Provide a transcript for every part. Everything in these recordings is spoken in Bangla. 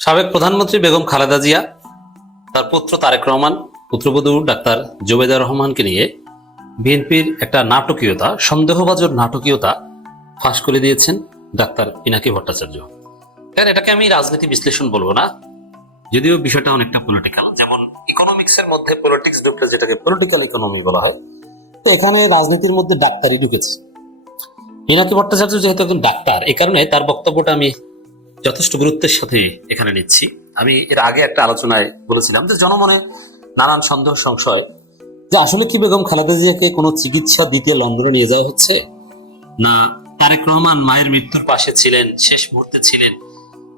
সাবেক প্রধানমন্ত্রী বেগম খালেদা জিয়া তার পুত্র তারেক রহমান, পুত্রবধূ ডাক্তার জুবাইদা রহমানকে নিয়ে বিএনপির একটা নাটকীয়তা, সন্দেহভাজন নাটকীয়তা ফাঁস করে দিয়েছেন ডাক্তার পিনাকি ভট্টাচার্য। কারণ এটাকে আমি রাজনীতি বিশ্লেষণ বলবো না, যদিও বিষয়টা অনেকটা পলিটিক্যাল। যেমন ইকোনমিক্সের মধ্যে পলিটিক্স ঢুকলে যেটাকে পলিটিক্যাল ইকোনমি বলা হয়, তো এখানে রাজনীতির মধ্যে ডাক্তারি ঢুকেছে। পিনাকি ভট্টাচার্য যেহেতু একজন ডাক্তার, এই কারণে তার বক্তব্যটা আমি যথেষ্ট গুরুত্বের সাথে এখানে নিচ্ছি। আমি এর আগে একটা আলোচনায় বলেছিলাম যে জনমনে নানান সন্দেহ সংশয়, যে আসলে কি বেগম খালেদা জিয়াকে কোনো চিকিৎসা দিতে লন্ডনে নিয়ে যাওয়া হচ্ছে, না তারেক রহমান মায়ের মৃত্যুর পাশে ছিলেন, শেষ মুহূর্তে ছিলেন,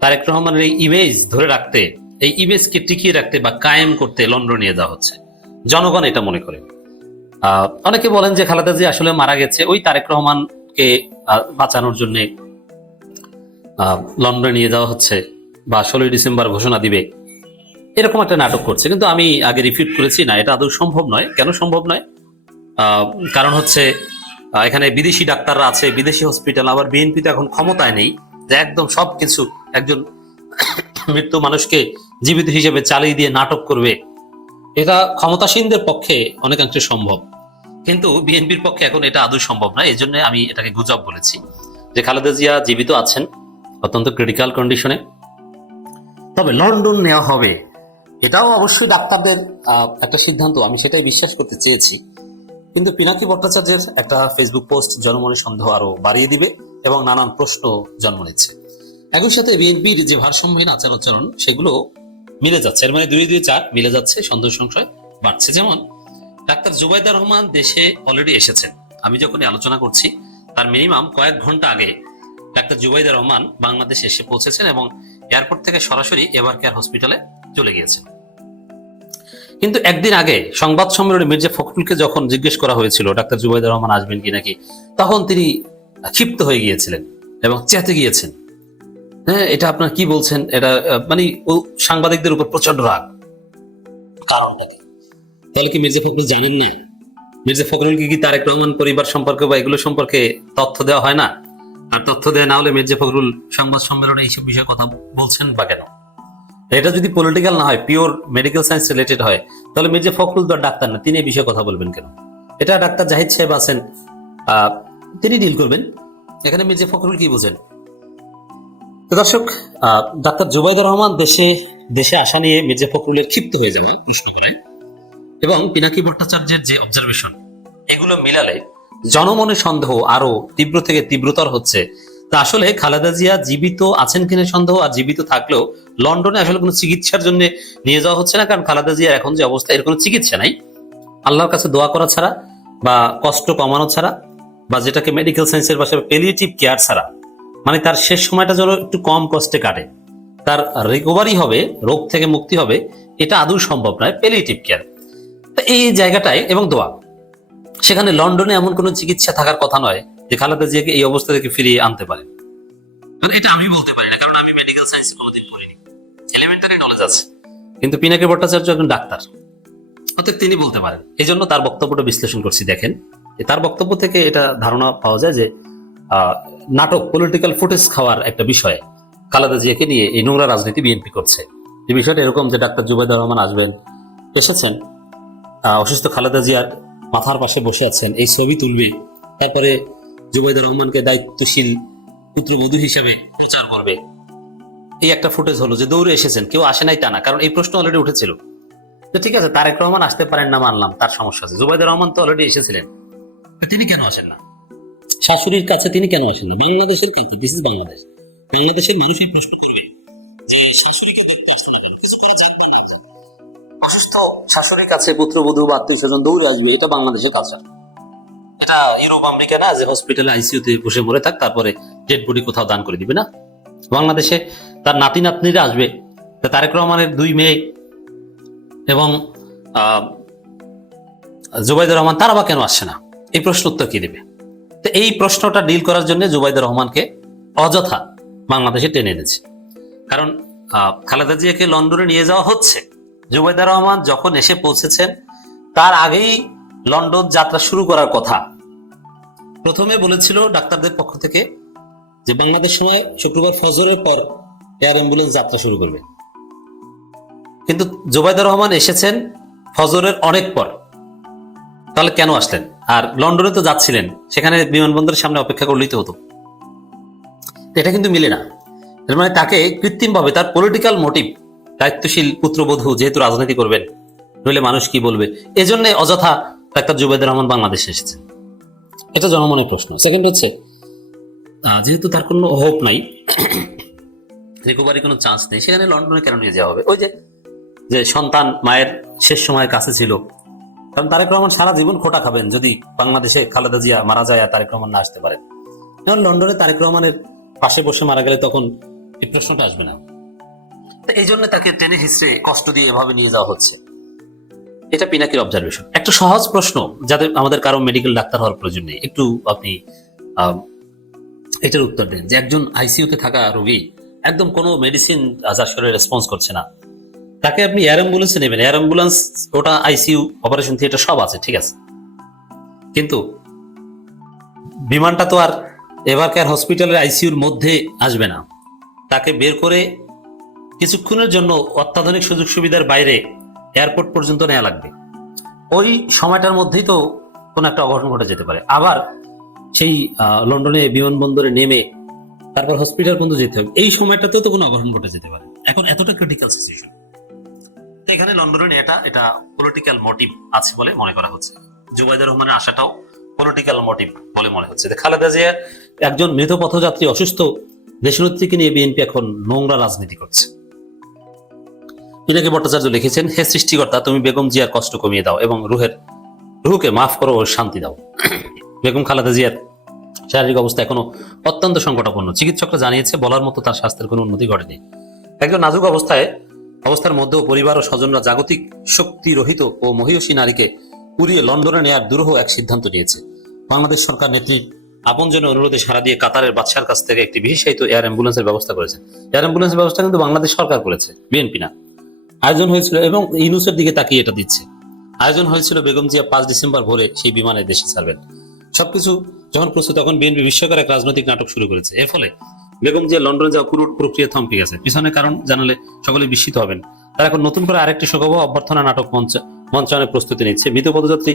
তারেক রহমানের এই ইমেজ ধরে রাখতে, এই ইমেজকে টিকিয়ে রাখতে বা কায়েম করতে লন্ডনে নিয়ে যাওয়া হচ্ছে। জনগণ এটা মনে করে। অনেকে বলেন যে খালেদা জিয়া আসলে মারা গেছে ওই তারেক রহমানকে বাঁচানোর জন্য লন্ডনে নিয়ে যাওয়া হচ্ছে, বা 16ই ডিসেম্বর ঘোষণা দিবে, এরকম একটা নাটক করছে। কিন্তু আমি আগে রিফিউট করেছি, না, এটা আদৌ সম্ভব নয়। কেন সম্ভব নয়? কারণ হচ্ছে এখানে বিদেশি ডাক্তাররা আছে, বিদেশি হসপিটাল, আবার বিএনপি তো এখন ক্ষমতায় নেই যে একদম সবকিছু একজন মৃত্যু মানুষকে জীবিত হিসেবে চালিয়ে দিয়ে নাটক করবে। এটা ক্ষমতাসীনদের পক্ষে অনেকাংশে সম্ভব, কিন্তু বিএনপির পক্ষে এখন এটা আদৌ সম্ভব নয়। এই জন্য আমি এটাকে গুজব বলেছি যে খালেদা জিয়া জীবিত আছেন অত্যন্ত ক্রিটিক্যাল কন্ডিশনে, তবে লন্ডন নেওয়া হবে। এটাও অবশ্যই ডাক্তারদের একটা সিদ্ধান্ত, আমি সেটাই বিশ্বাস করতে চেয়েছি। কিন্তু পিনাকি ভট্টাচার্যের একটা ফেসবুক পোস্ট জনমনের সন্দেহ আরো বাড়িয়ে দিবে এবং নানান প্রশ্ন জন্ম নিচ্ছে। একই সাথে বিএনপির যে ভারসাম্যহীন আচার আচরণ, সেগুলো মিলে যাচ্ছে। এর মানে 2-2-4 মিলে যাচ্ছে, সন্দেহ সংশয় বাড়ছে। যেমন ডাক্তার জুবাইদা রহমান দেশে অলরেডি এসেছেন। আমি যখন আলোচনা করছি তার মিনিমাম কয়েক ঘন্টা আগে ডাক্তার জুবাইদা রহমান বাংলাদেশে এসে পৌঁছেছেন এবং এয়ারপোর্ট থেকে সরাসরি এভার কেয়ার হসপিটালে চলে গিয়েছেন। কিন্তু একদিন আগে সংবাদ সম্মেলনে মির্জা ফখরুলকে যখন জিজ্ঞেস করা হয়েছিল ডাক্তার জুবাইদা রহমান আসবেন কি নাকি, তখন তিনি ক্ষিপ্ত হয়ে গিয়েছিলেন এবং চেতে গিয়েছেন। হ্যাঁ, এটা আপনার কি বলছেন? এটা মানে সাংবাদিকদের উপর প্রচন্ড রাগ। কারণ তাহলে কি মির্জা ফখরুল জানেন না? মির্জা ফখরুলকে কি তারেক রহমান পরিবার সম্পর্কে বা এগুলো সম্পর্কে তথ্য দেওয়া হয় না? আর তথ্য দেওয়া না হলে মির্জা ফখরুল সংবাদ সম্মেলনে এইসব বিষয়ে কথা বলছেন বা কেন? এটা যদি পলিটিক্যাল না হয়, পিওর মেডিকেল সায়েন্স রিলেটেড হয়, তাহলে মির্জা ফখরুল তো ডাক্তার না, তিনি এই বিষয়ে কথা বলবেন কেন? এটা ডাক্তার জাহিদ সাহেব আছেন, তিনি ডিল করবেন। এখানে মির্জা ফখরুল কি বোঝেন? দর্শক, ডাক্তার জুবাইদুর রহমান দেশে আসা নিয়ে মির্জা ফখরুলের ক্ষিপ্ত হয়ে যাবে প্রশ্ন করে এবং পিনাকি ভট্টাচার্যের যে অবজারভেশন, এগুলো মিলালে জনমনে সন্দেহ আরো তীব্র থেকে তীব্রতর হচ্ছে। তা আসলে খালেদা জিয়া জীবিত আছেন কিনা সন্দেহ, আর জীবিত থাকলেও লন্ডনে আসলে কোনো চিকিৎসার জন্য নিয়ে যাওয়া হচ্ছে না। কারণ খালেদা জিয়ার এখন যে অবস্থা, এর কোনো চিকিৎসা নাই আল্লাহর কাছে দোয়া করা ছাড়া, বা কষ্ট কমানো ছাড়া, বা যেটাকে মেডিকেল সায়েন্সের ভাষায় প্যালিয়েটিভ কেয়ার ছাড়া, মানে তার শেষ সময়টা যেন একটু কম কষ্টে কাটে, তার রিকভারি হবে, রোগ থেকে মুক্তি হবে, এটা আদৌ সম্ভব নয়। প্যালিয়েটিভ কেয়ার এই জায়গাটায় এবং দোয়া, সেখানে লন্ডনে এমন কোনো চিকিৎসা থাকার কথা নয় যে খালেদা জিয়াকে এই অবস্থা থেকে ফিরিয়ে আনতে পারে। এটা আমি বলতে পারি না, কারণ আমি মেডিকেল সায়েন্স কোনোদিন পড়িনি, এলিমেন্টারি নলেজ আছে। কিন্তু পিনাকি ভট্টাচার্য একজন ডাক্তার, অতএব তিনি বলতে পারেন। এই জন্য তার বক্তব্যটা বিশ্লেষণ করছি। দেখেন, তার বক্তব্য থেকে এটা ধারণা পাওয়া যায় যে নাটক, পলিটিক্যাল ফুটেজ খাওয়ার একটা বিষয়ে খালেদা জিয়াকে নিয়ে এই নোংরা রাজনীতি বিএনপি করছে। এই বিষয়টা এরকম যে ডাক্তার জুবাইদা রহমান এসেছেন, অসুস্থ খালেদা জিয়ার মাথার পাশে বসে আছেন, এই ছবি তুলবে, তারপরে জুবাইদা রহমানকে দায়িত্বশীল পুত্রবধূ হিসেবে প্রচার করবে। এই একটা ফুটেজ হলো যে দৌড়ে এসেছেন, কেউ আসে নাই তা না, কারণ এই প্রশ্ন অলরেডি উঠেছিল। তো ঠিক আছে, তারেক রহমান আসতে পারেন না, মানলাম, তার সমস্যা আছে। জুবাইদা রহমান তো অলরেডি এসেছিলেন, তিনি কেন আসেন না? শাশুড়ির কাছে তিনি কেন আসেন না? বাংলাদেশের কাছে, দিস ইজ বাংলাদেশ, বাংলাদেশের মানুষ এই প্রশ্ন করবে যে শাশুড়িকে দেখতে আসতে না, কিছু করা যাক বা না যাক, অসুস্থ শাশুড়ির কাছে পুত্রবধূ বা আত্মীয় স্বজন দৌড়ে আসবে, এটা বাংলাদেশের কালচার। এটা ইউরোপ আমেরিকা না যে হসপিটালে আইসিইউতে বসে মরে থাক, তারপরে ডেড বডি কোথাও দান করে দিবে না। বাংলাদেশে তার নাতি নাতনিরা আসবে। তারেক রহমানের 2 মেয়ে এবং জুবাইদুর রহমান, তারা বা কেন আসছে না? এই প্রশ্ন উত্তর কি দেবে? তো এই প্রশ্নটা ডিল করার জন্য জুবাইদুর রহমানকে অযথা বাংলাদেশে টেনে এনেছে। কারণ খালেদা জিয়াকে লন্ডনে নিয়ে যাওয়া হচ্ছে। জুবাইদুর রহমান যখন এসে পৌঁছেছেন, তার আগেই লন্ডন যাত্রা শুরু করার কথা। প্রথমে বলেছিল ডাক্তারদের পক্ষ থেকে যে বাংলাদেশ সময় শুক্রবার ফজরের পর এয়ার অ্যাম্বুলেন্স যাত্রা শুরু করবে। কিন্তু জোবাইদুর রহমান এসেছেন ফজরের অনেক পর, তাহলে কেন আসলেন? আর লন্ডনে তো যাচ্ছিলেন, সেখানে বিমানবন্দরের সামনে অপেক্ষা করলেই তো হতো। এটা কিন্তু মিলে না। এর মানে তাকে কৃত্রিমভাবে তার পলিটিক্যাল মোটিভ, দায়িত্বশীল পুত্রবধূ যেহেতু রাজনীতি করবেন, নইলে মানুষ কি বলবে, এজন্য অযথা ডাক্তার জুবাইদুর রহমান বাংলাদেশে এসেছেন। এটা জনমনের প্রশ্ন। সেকেন্ড হচ্ছে, যেহেতু তার কোনো হোপ নাই, রিকভারি কোনো চান্স নেই, সেখানে লন্ডনে কেন নিয়ে যাওয়া হবে? ওই যে যে সন্তান মায়ের শেষ সময়ের কাছে ছিল, কারণ তারেক রহমান সারা জীবন খোটা খাবেন যদি বাংলাদেশে খালেদা জিয়া মারা যায় আর তারেক রহমান না আসতে পারেন। এখন লন্ডনে তারেক রহমানের পাশে বসে মারা গেলে তখন এই প্রশ্নটা আসবে না। তো এই জন্য তাকে টেনে হিসড়ে কষ্ট দিয়ে এভাবে নিয়ে যাওয়া হচ্ছে। এটা পিনাকির অবজারভেশন। একটা সহজ প্রশ্ন, যাদের আমাদের কারো মেডিকেল ডাক্তার হওয়ার প্রয়োজন নেই, একটু আপনি এটার উত্তর দেন যে একজন আইসিইউতে থাকা রোগী একদম কোনো মেডিসিন যার শরীরে রেসপন্স করছে না, তাকে আপনি এয়ার অ্যাম্বুলেন্সে নেবেন। এয়ার অ্যাম্বুলেন্স, ওটা আইসিইউ, অপারেশন থিয়েটার সব আছে, ঠিক আছে, কিন্তু বিমানটা তো আর এভারকেয়ার হসপিটালের আইসিইউর মধ্যে আসবে না। তাকে বের করে কিছুক্ষণের জন্য অত্যাধুনিক সুযোগ সুবিধার বাইরে এয়ারপোর্ট পর্যন্ত নেওয়া লাগবে। ওই সময়টার মধ্যেই তো কোনো একটা অঘটন ঘটে যেতে পারে। আবার সেই লন্ডনে বিমানবন্দরে নেমে তারপর হসপিটাল পর্যন্ত যেতে হবে, এই সময়টাতেও তো কোনো অঘটন ঘটে যেতে পারে। এখন এতটা ক্রিটিক্যাল সিচুয়েশন, এখানে লন্ডনে এটা পলিটিক্যাল মোটিভ আছে বলে মনে করা হচ্ছে। জুবাইদুর রহমানের আশাটাও পলিটিক্যাল মোটিভ বলে মনে হচ্ছে। খালেদা জিয়া একজন মৃত পথযাত্রী, অসুস্থ দেশনেত্রীকে নিয়ে বিএনপি এখন নোংরা রাজনীতি করছে। পিনাকি ভট্টাচার্য লিখেছেন, হে সৃষ্টিকর্তা, তুমি বেগম জিয়ার কষ্ট কমিয়ে দাও এবং রুহকে মাফ করো ও শান্তি দাও। বেগম খালেদা জিয়ার শারীরিক অবস্থা এখনো অত্যন্ত সংকটাপন্ন। চিকিৎসকরা জানিয়েছে বলার মতো তার স্বাস্থ্যের কোনো উন্নতি ঘটেনি। একজন নাজুক অবস্থার মধ্যেও পরিবার ও স্বজনরা জাগতিক শক্তি রহিত ও মহিষী নারীকে উড়িয়ে লন্ডনে নেয়ার দুরূহ এক সিদ্ধান্ত নিয়েছে। বাংলাদেশ সরকার নেত্রীর আপনজনের অনুরোধে সাড়া দিয়ে কাতারের বাদশার কাছ থেকে একটি বিশেষায়িত এয়ার অ্যাম্বুলেন্সের ব্যবস্থা করেছে। এয়ার অ্যাম্বুলেন্সের ব্যবস্থা কিন্তু বাংলাদেশ সরকার করেছে, বিএনপি না। আয়োজন হয়েছিল, এবং ইউনুসের দিকে তাকিয়ে এটা দিচ্ছে, আয়োজন হয়েছিল বেগম জিয়া 5 ডিসেম্বর ভোরে সেই বিমানে দেশে ছাড়বেন। সবকিছু যখন প্রস্তুত, তখন বিএনপি বিস্ময়কর এক রাজনৈতিক নাটক শুরু করেছে। এর ফলে বেগম জিয়া লন্ডনে যাওয়া পুরো প্রক্রিয়া থমকে গেছে। পিছনের কারণ জানালে সকলে বিস্মিত হবেন। তারা এখন নতুন করে আরেকটি শোকাবহ অভ্যর্থনা নাটক মঞ্চায়নের প্রস্তুতি নিচ্ছে। মৃত পদযাত্রী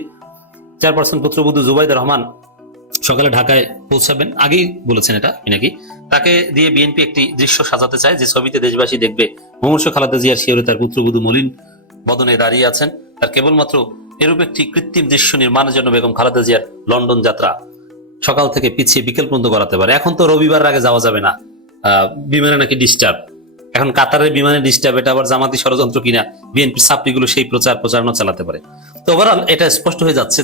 চেয়ারপারসন পুত্রবধূ জুবাইদুর রহমান সকালে ঢাকায় পৌঁছাবেন, আগেই বলেছেন এটা নাকি। তাকে দিয়ে বিএনপি একটি দৃশ্য সাজাতে চায়, যে ছবিতে দেশবাসী দেখবে মুমূর্ষু খালেদা জিয়ার শিয়রে তার পুত্রবধূ মলিন বদনে দাঁড়িয়ে আছেন। তার কেবলমাত্র এরূপ একটি কৃত্রিম দৃশ্য নির্মাণের জন্য বেগম খালেদা জিয়ার লন্ডন যাত্রা সকাল থেকে পিছিয়ে বিকেল পর্যন্ত করাতে পারে। এখন তো রবিবার আগে যাওয়া যাবে না, বিমানে নাকি ডিস্টার্ব। এখন কাতারের বিমানে ডিস্টার্ব, এটা আবার জামাতি ষড়যন্ত্র কিনা বিএনপি ছাত্রীগুলো সেই প্রচারণা চালাতে পারে। তো ওভারঅল এটা স্পষ্ট হয়ে যাচ্ছে যে